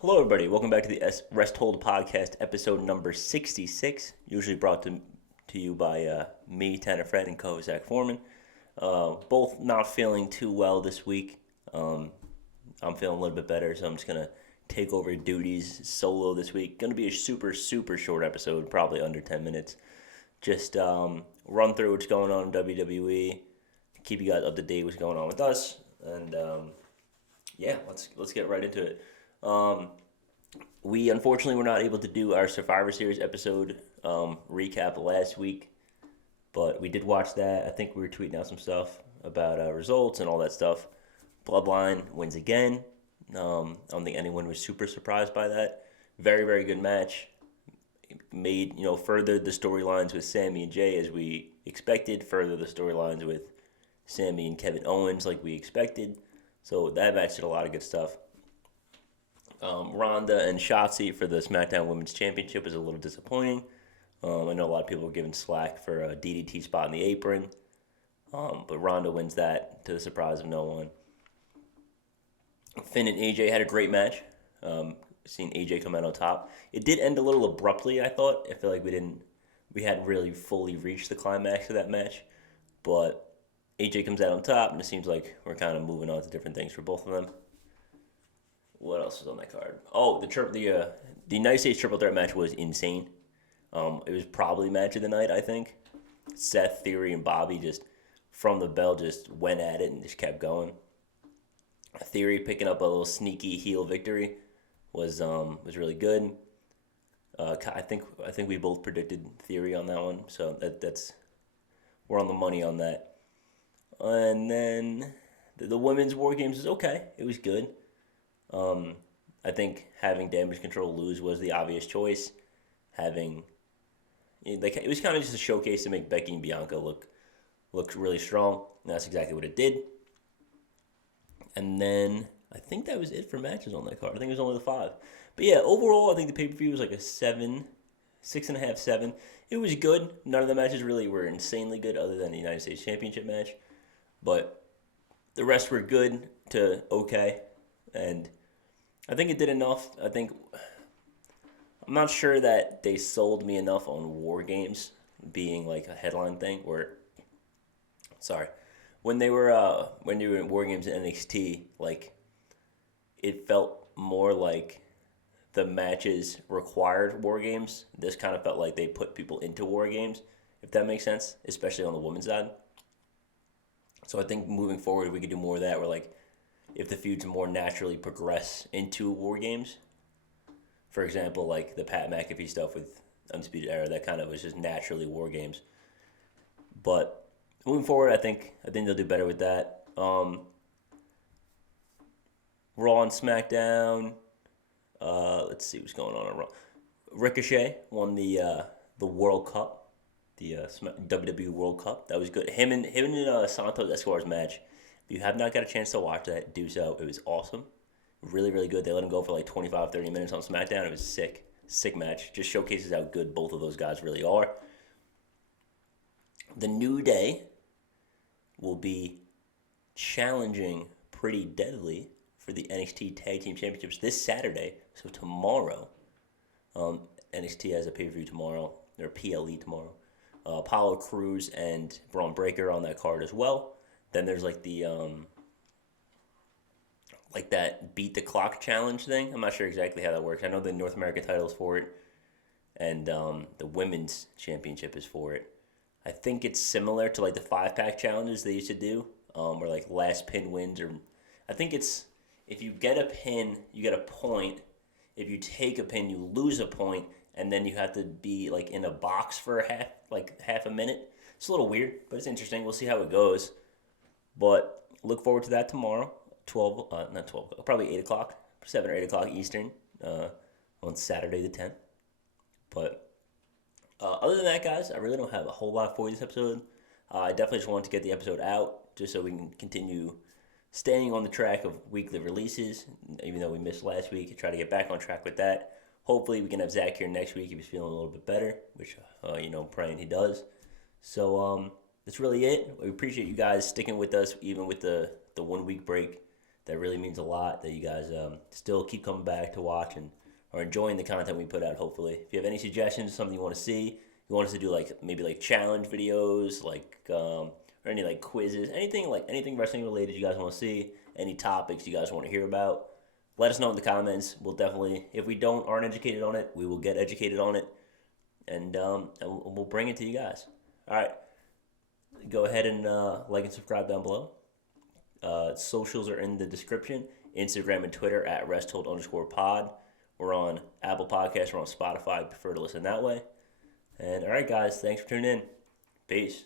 Hello, everybody. Welcome back to the Rest Hold Podcast, episode number 66. Usually brought to you by me, Tanner Fred, and co Zach Foreman. Both not feeling too well this week. I'm feeling a little bit better, so I'm just going to take over duties solo this week. Going to be a super, super short episode, probably under 10 minutes. Just run through what's going on in WWE, keep you guys up to date what's going on with us, and yeah, let's get right into it. We unfortunately were not able to do our Survivor Series episode recap last week, but we did watch that. I think we were tweeting out some stuff about results and all that stuff. Bloodline wins again. I don't think anyone was super surprised by that. Very, very good match. Made, furthered the storylines with Sami and Jay as we expected. Further the storylines with Sami and Kevin Owens like we expected. So that match did a lot of good stuff. Ronda and Shotzi for the SmackDown Women's Championship was a little disappointing. I know a lot of people were giving slack for a DDT spot in the apron, but Ronda wins that to the surprise of no one. Finn and AJ had a great match. Seeing AJ come out on top. It did end a little abruptly, I thought. I feel like we hadn't really fully reached the climax of that match, but AJ comes out on top, and it seems like we're kind of moving on to different things for both of them. What else was on that card? Oh, the United States Triple Threat match was insane. It was probably match of the night, I think. Seth, Theory, and Bobby just from the bell just went at it and just kept going. Theory picking up a little sneaky heel victory was really good. I think we both predicted Theory on that one, so that's we're on the money on that. And then the women's War Games was okay. It was good. I think having Damage Control lose was the obvious choice. It was kind of just a showcase to make Becky and Bianca look really strong. And that's exactly what it did. And then I think that was it for matches on that card. I think it was only the 5. But yeah, overall, I think the pay-per-view was like a 7, 6.5, 7. It was good. None of the matches really were insanely good other than the United States Championship match. But the rest were good to okay. And I think it did enough. I'm not sure that they sold me enough on War Games being like a headline thing. When they were in War Games in NXT, like it felt more like the matches required War Games. This kind of felt like they put people into War Games, if that makes sense, especially on the women's side. So I think moving forward, we could do more of that. Where like if the feuds more naturally progress into War Games. For example, like the Pat McAfee stuff with Undisputed Era, that kind of was just naturally War Games. But moving forward, I think they'll do better with that. Raw and SmackDown. Let's see what's going on Raw. Ricochet won the World Cup, the WWE World Cup. That was good. Him and Santos Escobar's match. If you have not got a chance to watch that, do so. It was awesome. Really, really good. They let him go for like 25, 30 minutes on SmackDown. It was sick. Sick match. Just showcases how good both of those guys really are. The New Day will be challenging Pretty Deadly for the NXT Tag Team Championships this Saturday. So tomorrow, NXT has a pay-per-view tomorrow, or PLE tomorrow. Apollo Crews and Braun Breaker on that card as well. Then there's like the like that beat the clock challenge thing. I'm not sure exactly how that works. I know the North America title's for it, and the women's championship is for it. I think it's similar to like the 5-pack challenges they used to do, where like last pin wins. Or I think it's if you get a pin, you get a point. If you take a pin, you lose a point, and then you have to be like in a box for half a minute. It's a little weird, but it's interesting. We'll see how it goes. But look forward to that tomorrow, not 12, probably 8 o'clock, 7 or 8 o'clock Eastern, on Saturday the 10th. But other than that, guys, I really don't have a whole lot for you this episode. I definitely just wanted to get the episode out just so we can continue staying on the track of weekly releases, even though we missed last week. Try to get back on track with that. Hopefully we can have Zach here next week if he's feeling a little bit better, which, I'm praying he does. So, that's really it. We appreciate you guys sticking with us, even with the 1 week break. That really means a lot that you guys still keep coming back to watch and are enjoying the content we put out, hopefully. If you have any suggestions, something you want to see, you want us to do maybe challenge videos, or any quizzes, anything wrestling related you guys want to see, any topics you guys want to hear about, let us know in the comments. We'll definitely, if we aren't educated on it, we will get educated on it, and we'll bring it to you guys. All right, go ahead and like and subscribe down below. Socials are in the description. Instagram and Twitter at resthold_pod. We're on Apple Podcasts. We're on Spotify. Prefer to listen that way. And all right, guys, thanks for tuning in. Peace.